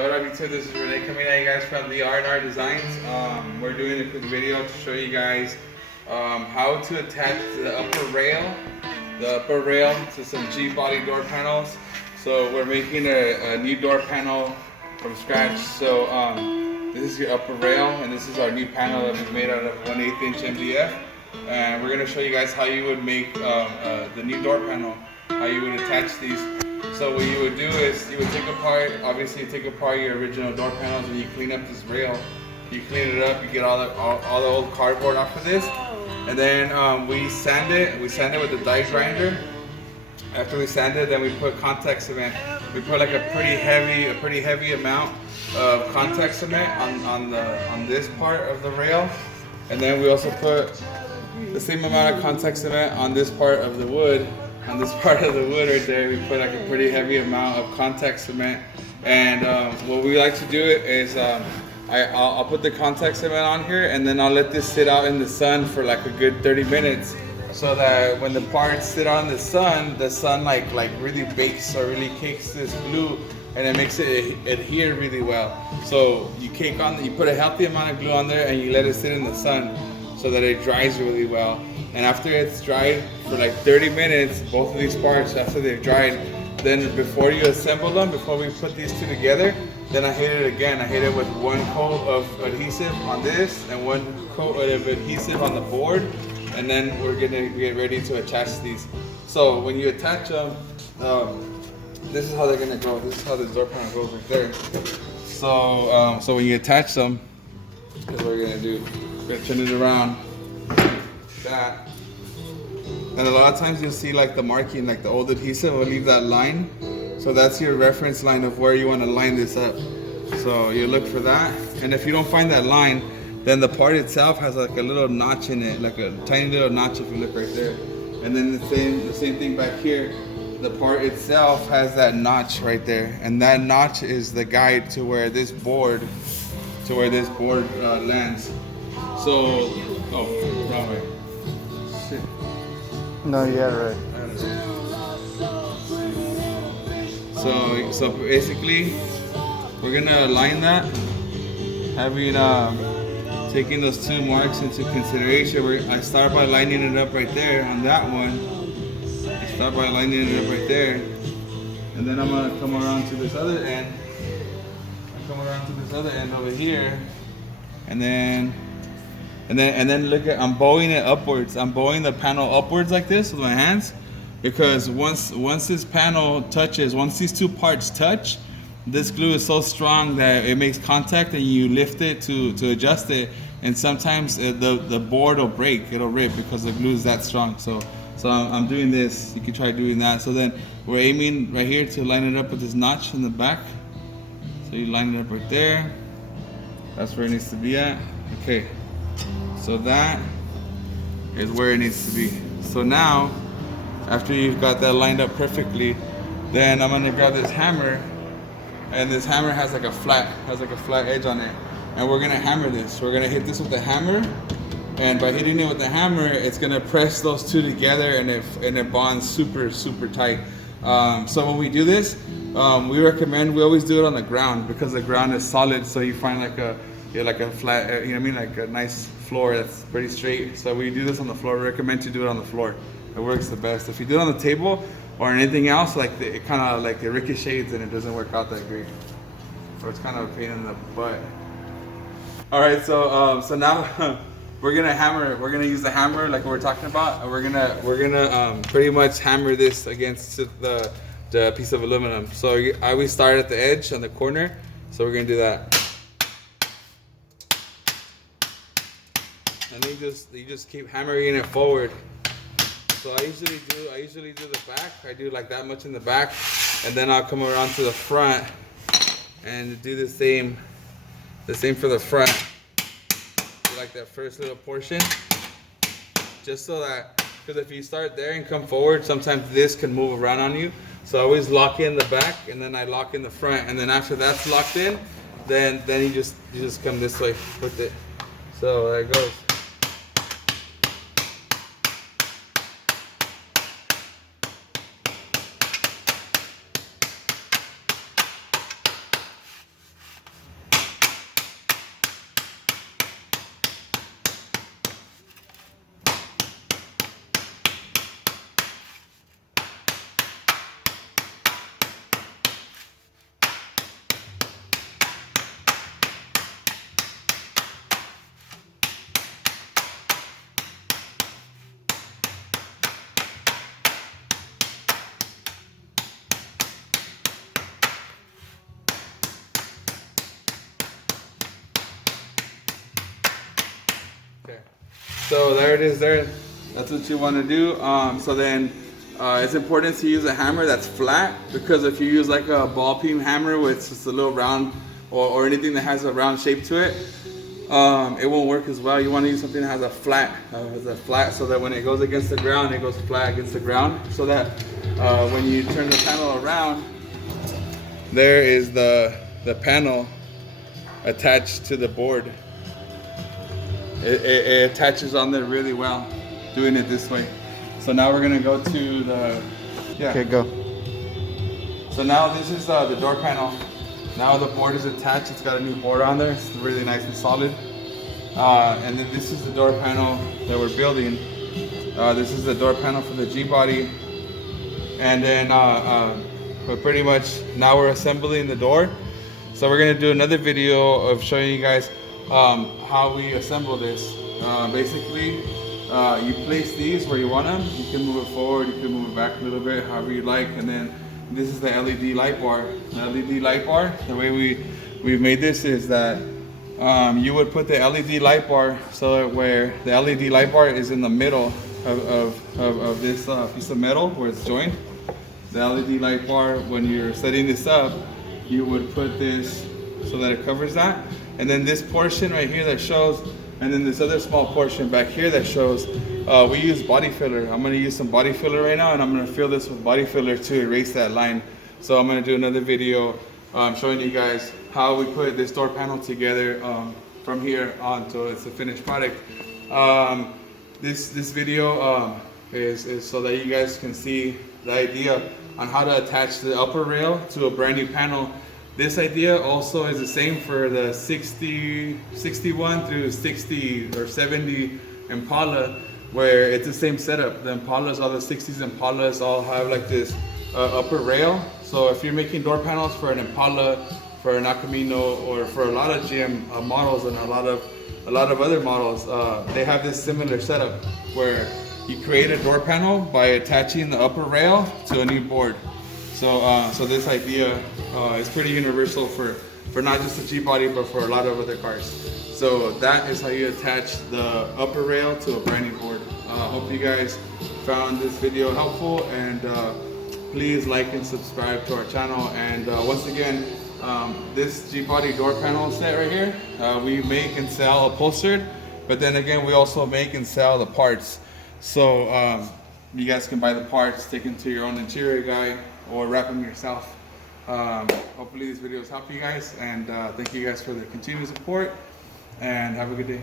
What up YouTube, this is Renee coming at you guys from the R&R Designs. We're doing a quick video to show you guys how to attach the upper rail to some G-body door panels. So we're making a new door panel from scratch. So this is your upper rail, and this is our new panel that we made out of 1/8 inch MDF. And we're going to show you guys how you would make the new door panel, how you would attach these. So what you would do is you would take apart, obviously you take apart your original door panels and you clean up this rail. You clean it up, you get all the old cardboard off of this, and then we sand it with a die grinder. After we sand it, then we put contact cement. We put like a pretty heavy amount of contact cement on this part of the rail, and then we also put the same amount of contact cement on this part of the wood. On this part of the wood right there, we put like a pretty heavy amount of contact cement. And what we like to do is I'll put the contact cement on here, and then I'll let this sit out in the sun for like a good 30 minutes, so that when the parts sit out in the sun like really bakes or really cakes this glue, and it makes it adhere really well. So you put a healthy amount of glue on there, and you let it sit in the sun so that it dries really well. And after it's dried for like 30 minutes, both of these parts, after they've dried, then before you assemble them, before we put these two together, then I hit it again. I hit it with one coat of adhesive on this and one coat of adhesive on the board, and then we're gonna get ready to attach these. So when you attach them, this is how they're gonna go. This is how the door panel goes right there. So when you attach them, this is what we're gonna do. We're gonna turn it around. That, and a lot of times you'll see like the marking, like the old adhesive will leave that line, so that's your reference line of where you want to line this up. So you look for that, and if you don't find that line, then the part itself has like a little notch in it, like a tiny little notch if you look right there. And then the same thing back here, the part itself has that notch right there, and that notch is the guide to where this board lands. So wrong way. No, yeah, right. So basically, we're gonna align that, having taking those two marks into consideration. I start by lining it up right there on that one. I start by lining it up right there, and then I'm gonna come around to this other end. Over here, and then look at, I'm bowing it upwards. I'm bowing the panel upwards like this with my hands, because once this panel touches, once these two parts touch, this glue is so strong that it makes contact, and you lift it to adjust it, and sometimes the board will break, it'll rip because the glue is that strong. So I'm doing this. You can try doing that. So then we're aiming right here to line it up with this notch in the back. So you line it up right there. That's where it needs to be at. Okay. So that is where it needs to be. So now, after you've got that lined up perfectly, then I'm gonna grab this hammer, and this hammer has like a flat edge on it, and we're gonna hammer this. We're gonna hit this with the hammer, and by hitting it with the hammer, it's gonna press those two together, and it bonds super tight. So when we do this, we always do it on the ground, because the ground is solid. So you find like a flat, like a nice floor that's pretty straight. So we do this on the floor. We recommend to do it on the floor. It works the best. If you do it on the table or anything else, it kind of like it ricochets and it doesn't work out that great, or it's kind of a pain in the butt. All right, so now we're gonna hammer. We're gonna use the hammer like we were talking about. And we're gonna pretty much hammer this against the piece of aluminum. So I always start at the edge on the corner. So we're gonna do that. And you just keep hammering it forward. So I usually do the back. I do like that much in the back, and then I'll come around to the front and do the same for the front. Do like that first little portion, just so that, because if you start there and come forward, sometimes this can move around on you. So I always lock in the back, and then I lock in the front, and then after that's locked in, then you just come this way with it. So there it goes. So there it is there. That's what you want to do. So then it's important to use a hammer that's flat, because if you use like a ball peen hammer with just a little round or anything that has a round shape to it, it won't work as well. You want to use something that has a flat, so that when it goes against the ground, it goes flat against the ground, so that when you turn the panel around, there is the panel attached to the board. It attaches on there really well, doing it this way. So now we're gonna go to the, Okay, go. So now this is the door panel. Now the board is attached. It's got a new board on there. It's really nice and solid. And then this is the door panel that we're building. This is the door panel for the G-body. And then but pretty much now we're assembling the door. So we're gonna do another video of showing you guys how we assemble this. Basically, you place these where you want them. You can move it forward, you can move it back a little bit, however you like. And then this is the LED light bar. The LED light bar, the way we've made this is that you would put the LED light bar so that where the LED light bar is in the middle of this piece of metal where it's joined. The LED light bar, when you're setting this up, you would put this so that it covers that. And then this portion right here that shows, and then this other small portion back here that shows, we use body filler. I'm gonna use some body filler right now, and I'm gonna fill this with body filler to erase that line. So I'm gonna do another video showing you guys how we put this door panel together from here on till it's a finished product. This video is so that you guys can see the idea on how to attach the upper rail to a brand new panel. This idea also is the same for the 61 through 60 or 70 Impala, where it's the same setup. The Impalas, all the 60s Impalas all have like this upper rail. So if you're making door panels for an Impala, for an Acamino, or for a lot of GM models and a lot of other models, they have this similar setup where you create a door panel by attaching the upper rail to a new board. So this idea is pretty universal for not just the G-body, but for a lot of other cars. So that is how you attach the upper rail to a brand new board. Hope you guys found this video helpful, and please like and subscribe to our channel. And once again, this G-body door panel set right here, we make and sell upholstered, but then again, we also make and sell the parts. So you guys can buy the parts, take them to your own interior guy, or wrap them yourself. Hopefully these videos help you guys, and thank you guys for the continued support, and have a good day.